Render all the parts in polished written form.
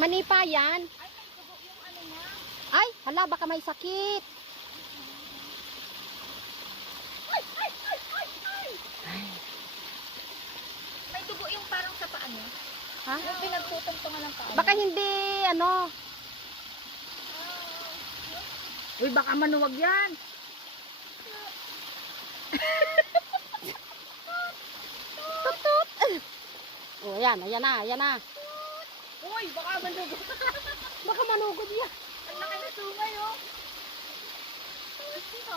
Manipa yan. Ay, may dugo yung ano niya. Ay, hala, baka may sakit. Ay! May dugo yung parang sa paa niya. Ha? Yung pinagtutungtungan ng paa Baka niya. hindi, ano. Uy, baka manuwag yan. Tutut. Oh, ayan na, ayan na. Uy, baka manugod. Baka manugod yan. Ang laki na sungay, oh. Dito. Dito ka.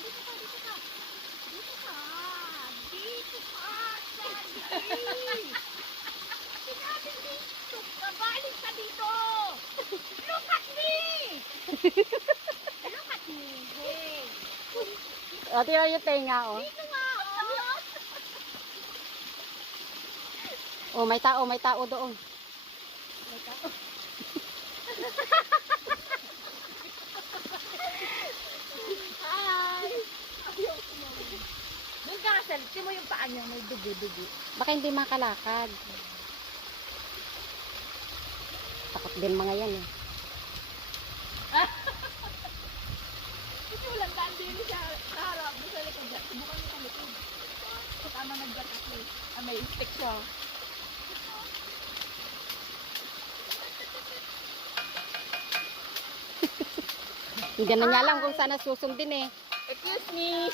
Dito ka. Dito ka. Dito ka. Sandy. Sinabi dito ka. Balik ka dito. Look at me. Look at me. Hey. O, tira yung tenga, oh. Dito nga, oh. Oh, may tao doon. Hi. Doon ka, selfie mo yung paa niya. May dugo-dugo. Baka hindi makalakad. Takot din mga yan, eh. Kasi walang daan din sa harap. Sa likod dyan. Subukan mo sa likod. Tama nag-gatas eh. May stick siya. Hindi na niya alam kung saan nasusundin, eh. Excuse me.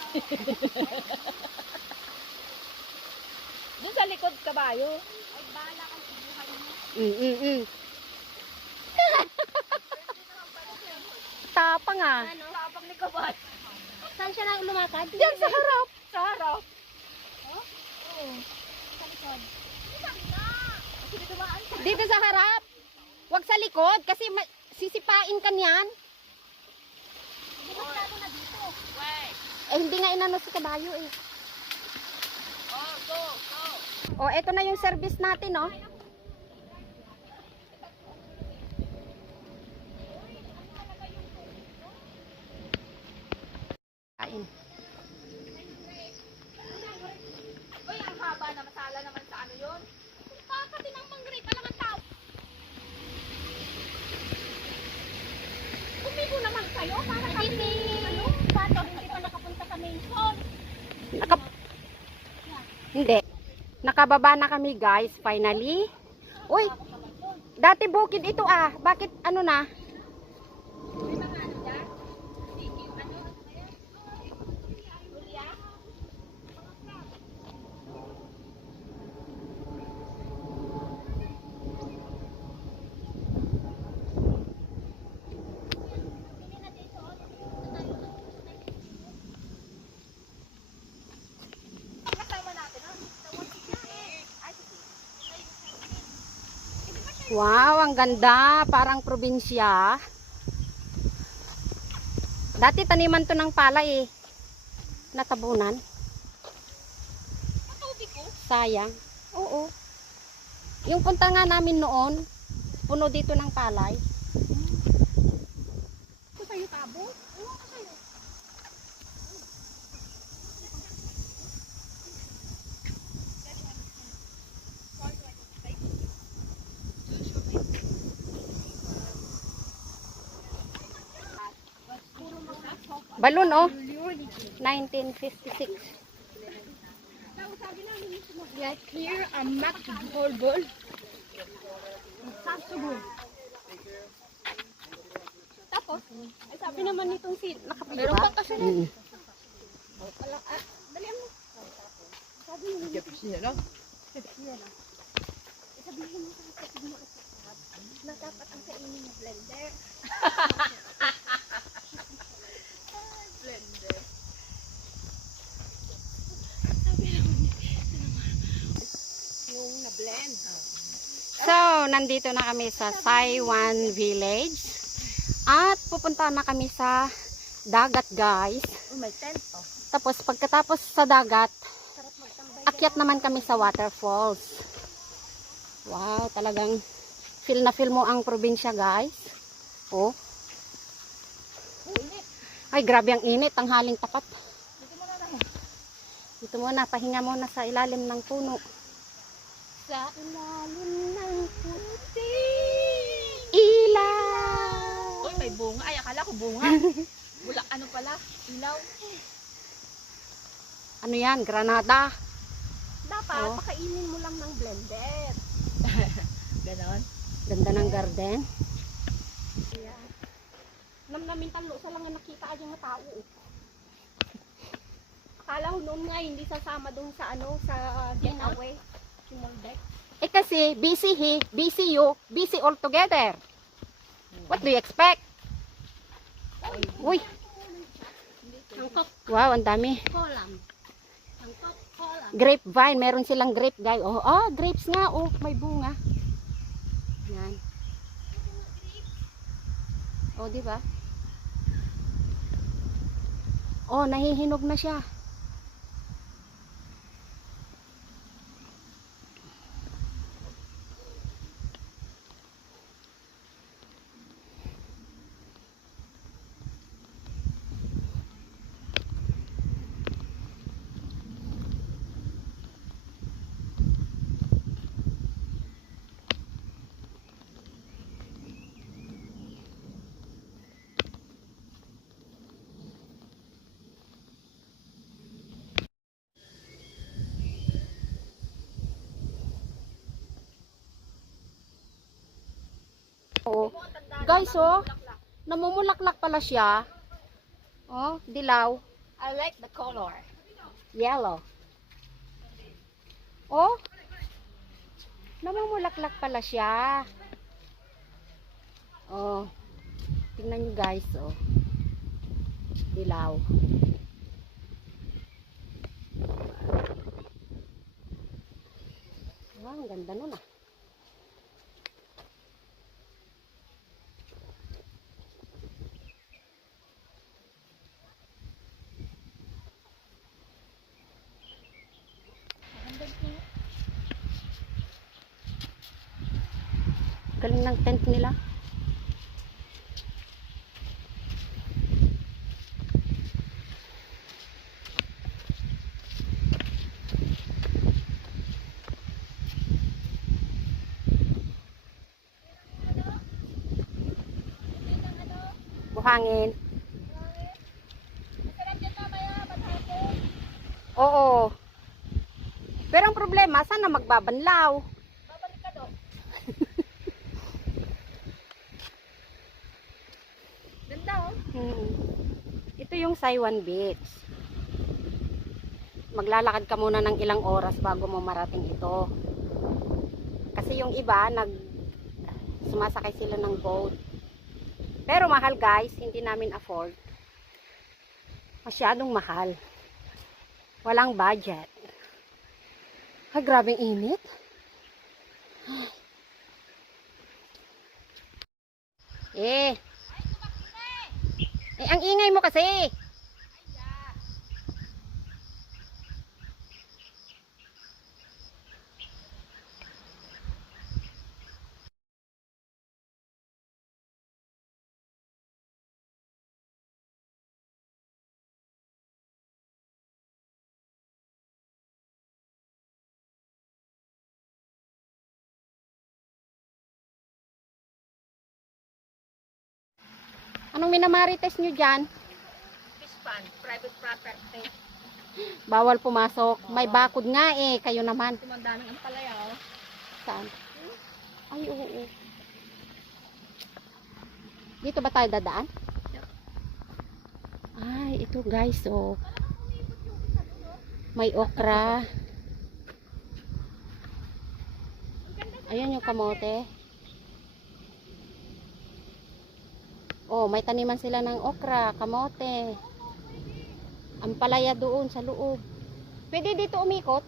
Doon sa likod, kabayo. Ay, bahala kang ibuhay mo. Tapang, ah. Ano? Tapang ni kabayo. Saan siya na lumakad? Diyan sa harap. Sa harap. Oh? Oo. Sa likod. Saan nga? Kasi dumaan ka. Dito sa harap. Huwag sa likod kasi sisipain ka niyan. Bukas na dito. Wait. Eh, hindi nga inano si kabayo, eh. Oh, go. Oh, eto na yung service natin, oh. Kain. Uy, ang haba na masala naman sa ano yun. Kakatin ang manggrip. Alam ang tao. Umigo naman kayo para kami ano, bato, hindi pa nakapunta sa main zone. Hindi. Nakababa na kami, guys, finally. Uy, dati bukid ito, ah. Bakit ano na? May mga ano dyan? Yung ano? Julia? Kasama natin, ha? Wow, ang ganda. Parang probinsya. Dati taniman to ng palay, eh. Natabunan. Matubig ko. Sayang. Oo. Yung punta nga namin noon, puno dito ng palay. Ito sa'yo tabo? Ewan ko sa'yo. Balon, oh. 1956. Like here, a Mac ball. Tapos, Ay, sabi naman nitong si meron pang kasunod. Mm. Dali mo. Sabi mo, sabihin mo sa kapatid mo na dapat ang kainin na blender. Blender. Sabi naman yung na-blend. So, nandito na kami sa Saiwan Village. At pupunta na kami sa dagat, guys. Oh, may tent oh. Tapos, pagkatapos sa dagat, Sarap magtambay. akyat naman kami sa waterfalls. Wow, talagang feel na feel mo ang probinsya, guys. Oh. Init. Ay, grabe ang init, ang haling tapat. Dito mo na lang. Dito muna, pahinga muna sa ilalim ng puno. Sa ilalim ng puti. mga bunga. Wala, ano pala, ilaw. Ano yan? Granada. Dapat, Oh. pakainin mo lang ng blender. Ganon. Ganda ng garden. Yeah. Namnamin talo sa lang nga nakita ka yung tao. Akala ko noon nga hindi sasama doon sa ano, sa getaway. Small deck. Eh kasi, busy he, busy you, busy all together. What do you expect? Uy, Tangkop, wow, ang dami. kolam. Tangkop, kolam. Grapevine, meron silang grape guys. Oh, grapes nga, oh, may bunga. Yan. Oh, di ba? Oh, nahihinog na siya. Oh. Guys, oh, namumulaklak pala siya. Oh, dilaw. I like the color. Yellow. Oh, namumulaklak pala siya. Oh, tingnan nyo guys, oh. Dilaw. Wow, ang ganda nun ah. Galing ng tent nila. Buhangin. Oo. Pero ang problema, sana magbabanlaw. Babalik ka doon. Ganda oh. Ito yung Saiwan Beach. Maglalakad ka muna ng ilang oras bago mo marating ito. Kasi yung iba, sumasakay sila ng boat. Pero mahal guys, hindi namin afford. Masyadong mahal. Walang budget. Ay, grabeng init. Eh, ang ingay mo kasi. Anong minamarites nyo dyan? Fish pond, private property. Bawal pumasok. May bakod nga eh. Kayo naman. Tumandaming ang palaya oh. Saan? Ay, oo. Dito ba tayo dadaan? Ay, ito guys, oh. May okra. Ayan yung kamote. Oh, may taniman sila ng okra, kamote. Ang palaya doon sa loob. Pwede dito umikot?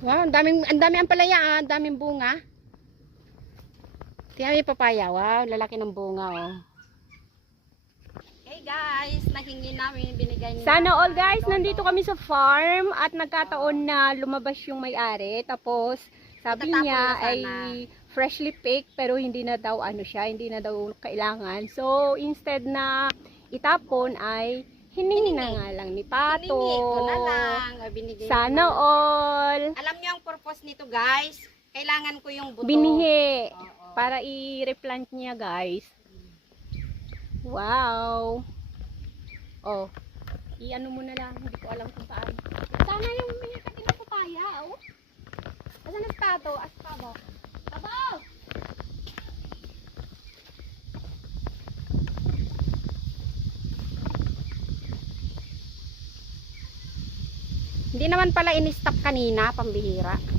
Wow, ang daming ang palaya, ah, ang daming bunga. Tingnan mo yung papaya. Wow, lalaki ng bunga, oh. Hey guys, nahingi namin, binigay nila. Sana all guys, nandito kami sa farm at nagkataon na lumabas yung may-ari. Tapos sabi Itatapon niya na sana. ay freshly picked pero hindi na daw ano siya, hindi na daw kailangan. So instead na itapon ay Hiningi Hiningi. na nga lang ni Pato. Hiningi ko na lang. O, binigay Sana ko na. all. Alam niyo ang purpose nito guys? Kailangan ko yung buto. Binihi. Oo. Para i-replant niya, guys. Wow. Oh. I-ano mo na lang. Hindi ko alam kung saan. Sana yung binigay ng papaya, oh. Asan ang Pato? Aspabaw. Tabaw! Hindi naman pala in-stop kanina, pambihira.